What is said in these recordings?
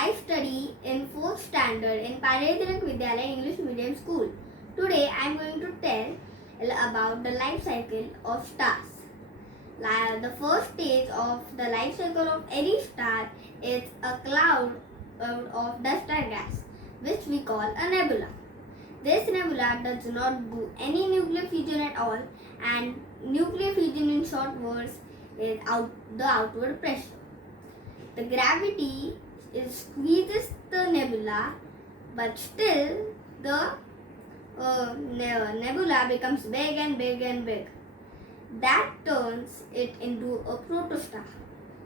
I study in 4th standard in Parth Vidyalaya English Medium School. Today I am going to tell about the life cycle of stars. The first stage of the life cycle of any star is a cloud of dust and gas, which we call a nebula. This nebula does not do any nuclear fusion at all, and nuclear fusion in short words is the outward pressure. The gravity squeezes the nebula, but still the nebula becomes big and big and big. That turns it into a protostar.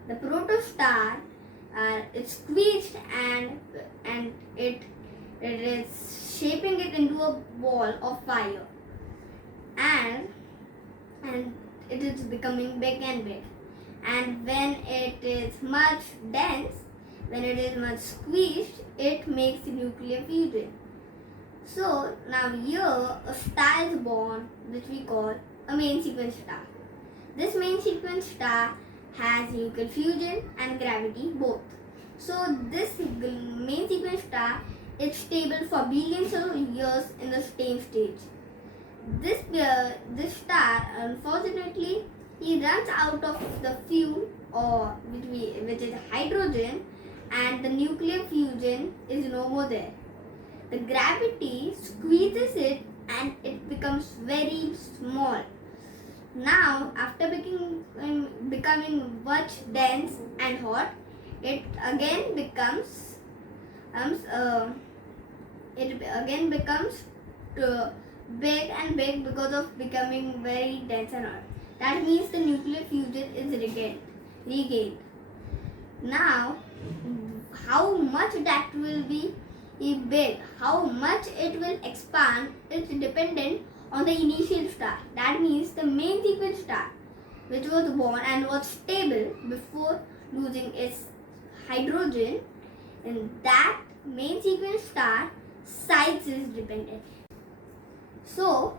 The protostar is squeezed and it is shaping it into a ball of fire, and it is becoming big and big. And when it is much dense, when it is much squeezed, it makes nuclear fusion. So now here a star is born, which we call a main sequence star. This main sequence star has nuclear fusion and gravity both. So this main sequence star is stable for billions of years in the same stage. This star, unfortunately, he runs out of the fuel, which is hydrogen, and the nuclear fusion is no more there. The gravity squeezes it and it becomes very small. Now, after becoming much dense and hot, it again becomes big and big because of becoming very dense and hot. That means the nuclear fusion is regained. Now, how much that will be big, how much it will expand, is dependent on the initial star. That means the main sequence star, which was born and was stable before losing its hydrogen, and that main sequence star size is dependent. So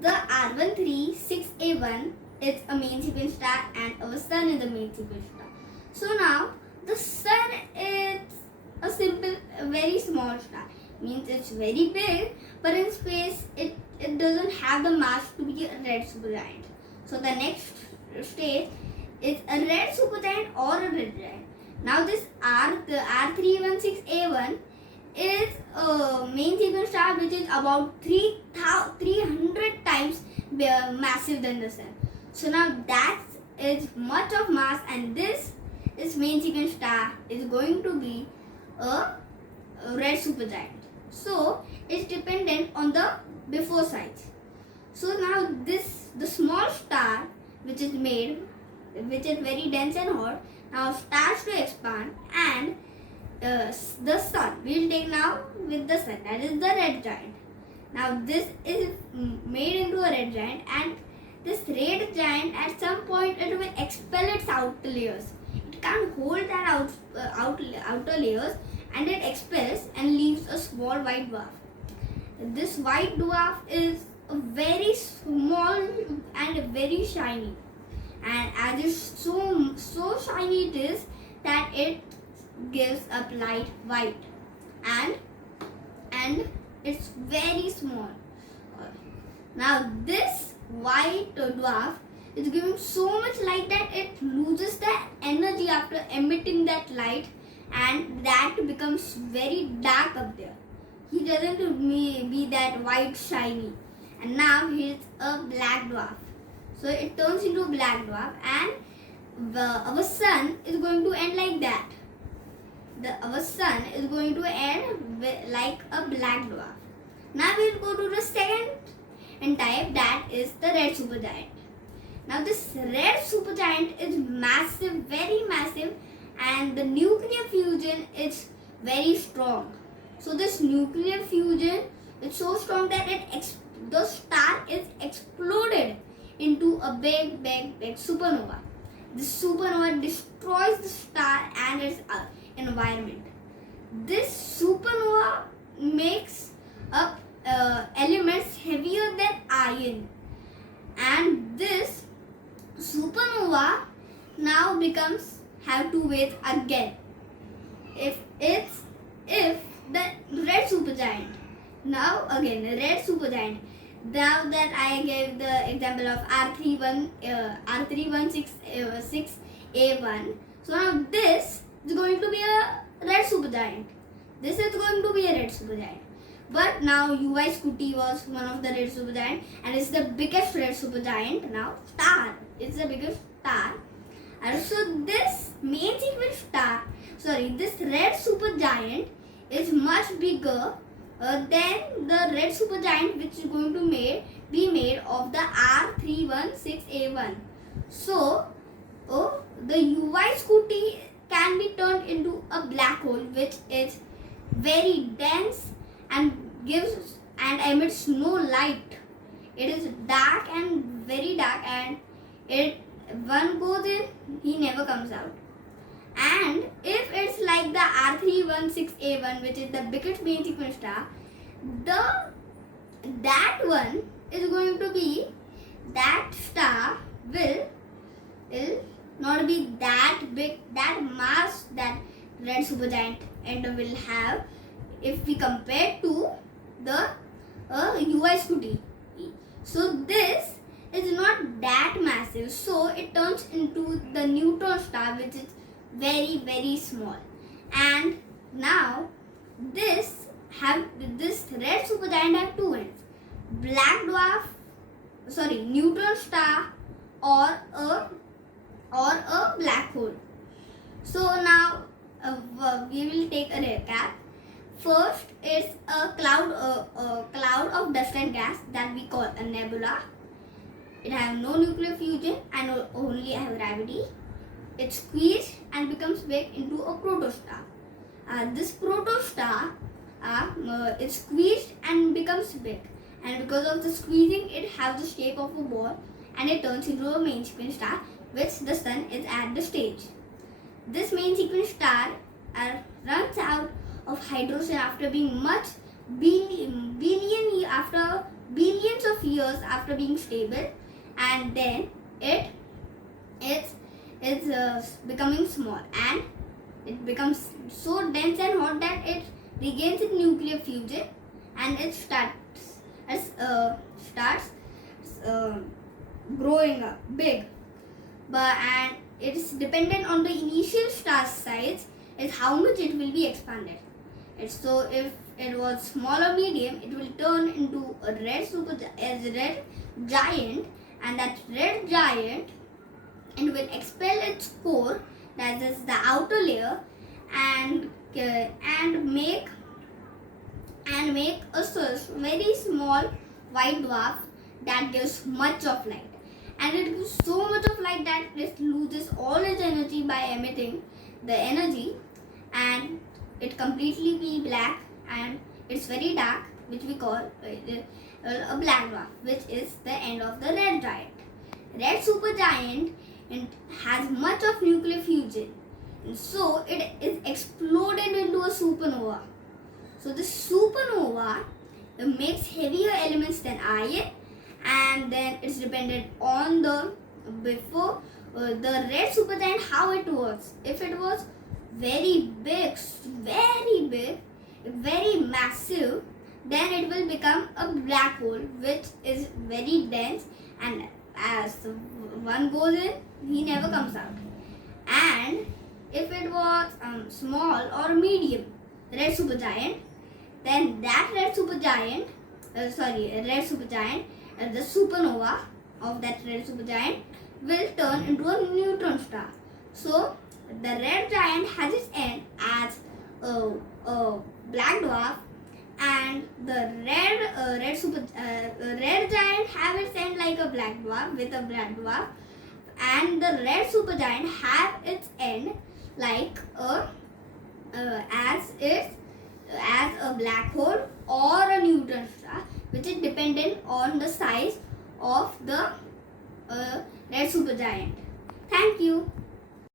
the R136A1 is a main sequence star and our sun is a main sequence star. So now the sun is a simple, very small star. Means it's very big, but in space it doesn't have the mass to be a red supergiant. So the next stage is a red supergiant or a red giant. Now this the R316A1 is a main sequence star which is about 300 times massive than the sun. So now that is much of mass, and this main sequence star is going to be a red supergiant. So it's dependent on the before size. So now the small star which is very dense and hot now starts to expand, and the sun, we'll take now with the sun, that is the red giant. Now this is made into a red giant, and this red giant at some point it will expel its outer layers. It can't hold that outer layers, and it expels and leaves a small white dwarf. This white dwarf is very small and very shiny, and as it's so shiny it is that it gives up light white, and it's very small. Now this white dwarf is giving so much light that it loses the energy after emitting that light, and that becomes very dark up there. He doesn't be that white shiny, and now he's a black dwarf. So it turns into a black dwarf, and our sun is going to end like that. Our sun is going to end like a black dwarf. Now we'll go to the second type, that is the red supergiant. Now this red supergiant is massive, very massive, and the nuclear fusion is very strong. So this nuclear fusion is so strong that the star is exploded into a big supernova. This supernova destroys the star and its environment. This supernova makes up elements heavier than iron, and this supernova now have to wait again. If its now again, red supergiant. Now that I gave the example of R316A1, so now this is going to be a red supergiant. This is going to be a red supergiant. But now UI Scooty was one of the red supergiant, and it's the biggest red supergiant now. Star. It's the biggest star. And so this main sequence star, this red supergiant is much bigger than the red supergiant which is going to be made of the R316A1. So, the UI Scooty can be turned into a black hole which is very dense and gives and emits no light. It is dark and very dark, and one goes in, he never comes out. And if it's like the R316A1, which is the biggest main sequence star, that one is going to be, that star will not be that big, that mass that red supergiant will have if we compare to the UI Scooty. So this is not that massive, so it turns into the neutron star, which is very, very small. And now this red supergiant have two ends: black dwarf, neutron star, or a black hole. So now we will take a recap. First, it's a cloud of dust and gas that we call a nebula. It has no nuclear fusion and only have gravity. It squeezes and becomes big into a protostar. This protostar is squeezed and becomes big, and because of the squeezing, it has the shape of a ball, and it turns into a main sequence star, which the sun is at the stage. This main sequence star runs out of hydrogen after being billions of years after being stable, and then it's becoming small, and it becomes so dense and hot that it regains its nuclear fusion, and it starts growing up big. And it's dependent on the initial star size is how much it will be expanded. So if it was small or medium, it will turn into a red giant, and that red giant will expel its core, that is the outer layer, and make a very small white dwarf that gives much of light. And it gives so much of light that it loses all its energy by emitting the energy, and it completely be black, and it's very dark, which we call a black dwarf, which is the end of the red giant. Red supergiant has much of nuclear fusion, and so it is exploded into a supernova. So this supernova makes heavier elements than iron, and then it's dependent on the red supergiant, how it works. If it was very big, very massive, then it will become a black hole, which is very dense, and as one goes in, he never comes out. And if it was small or medium red supergiant, then that red supergiant, the supernova of that red supergiant will turn into a neutron star. So the red giant has its end as a black dwarf, and the red giant have its end like a black dwarf with a black dwarf, and the red supergiant have its end like as a black hole or a neutron star, which is dependent on the size of the red supergiant. Thank you.